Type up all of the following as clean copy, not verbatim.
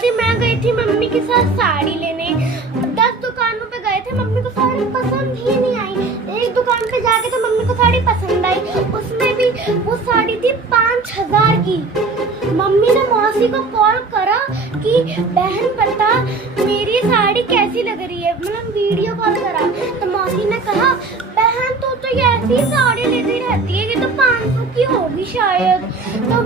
दादी मैं गई थी मम्मी के साथ साड़ी लेने। 10 दुकानों पे गए थे, मम्मी को साड़ी पसंद ही नहीं आई। एक दुकान पे जाके तो मम्मी को साड़ी पसंद आई, उसमें भी वो साड़ी थी 5000 की। मम्मी ने मौसी को कॉल करा कि बहन बता मेरी साड़ी कैसी लग रही है, मतलब वीडियो कॉल करा। तो मौसी ने कहा बहन तो ये ऐसी साड़ी लेती रहती है, ये तो 500 की होगी शायद। तो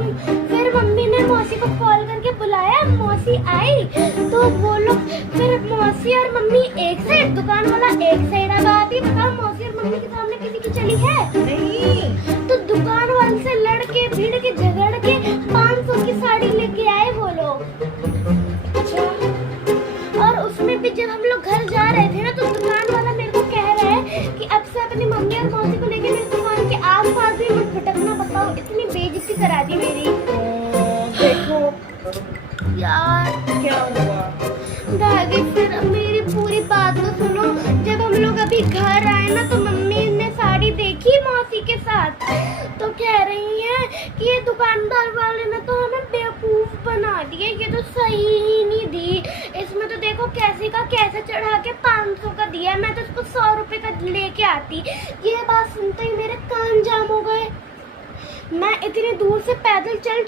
फिर मम्मी ने मौसी को कॉल करके बुलाया, मौसी आई तो वो लोग फिर मौसी और मम्मी एक साइड, दुकान वाला एक साइड। अब आप ही बताओ मौसी और मम्मी के सामने किसी की चली है? नहीं। तो दुकान वाले से लड़के भिड़ के झगड़ के 500 की साड़ी लेके आए वो लोग। अच्छा। और उसमें भी जब हम लोग घर जा रहे थे ना तो दुकान वाला मेरे को कह रहा है कि अब से अपनी मम्मी और मौसी को लेके मेरी दुकान के आस-पास भी मत भटकना। बताओ इतनी बेइज्जती करा दी मेरी। देखो यार क्या हुआ। दादी फिर मेरी पूरी बात तो सुनो। जब हम लोग अभी घर आए ना तो मम्मी ने साड़ी देखी मौसी के साथ, तो कह रही है कि ये दुकानदार वाले ने तो हमें बेवकूफ बना दिया, ये तो सही ही नहीं दी। इसमें तो देखो कैसे का कैसे चढ़ा के 500 का दिया, मैं तो इसको 100 रुपए का लेके आती। ये बात सुनते ही मेरे कान जाम हो गए। मैं इतनी दूर से पैदल चल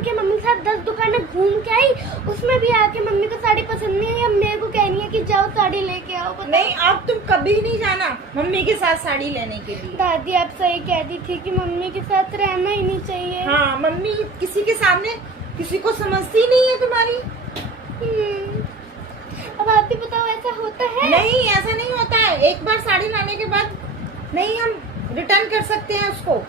के मम्मी के साथ 10 दुकानें घूम के आई, उसमें भी आके मम्मी को साड़ी पसंद नहीं है, अब मेरे को कहनी है कि जाओ साड़ी लेके आओ। नहीं, अब तुम कभी नहीं जाना मम्मी के साथ साड़ी लेने के लिए। दादी आप सही कहती थी कि मम्मी के साथ रहना ही नहीं चाहिए। हाँ, मम्मी किसी के सामने किसी को समझती नहीं है तुम्हारी। अब आप भी बताओ ऐसा होता है? नहीं, ऐसा नहीं होता है। एक बार साड़ी लाने के बाद नहीं हम रिटर्न कर सकते हैं उसको।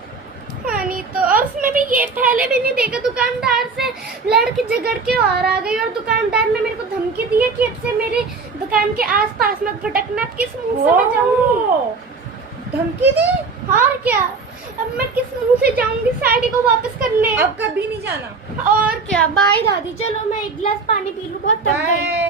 हाँ नहीं तो, और उसमें भी ये पहले भी नहीं देखा, दुकानदार से लड़के झगड़ के और आ गई और दुकानदार ने मेरे को धमकी दी है कि अब से मेरे दुकान के आसपास मत भटकना। अब किस मुंह से मैं जाऊंगी? धमकी दी? और क्या, अब मैं किस मुंह से जाऊंगी साड़ी को वापस करने? अब कभी नहीं जाना। और क्या। बाय दादी, चलो मैं एक गिलास पानी पी लूं, बहुत थक गई। बाय।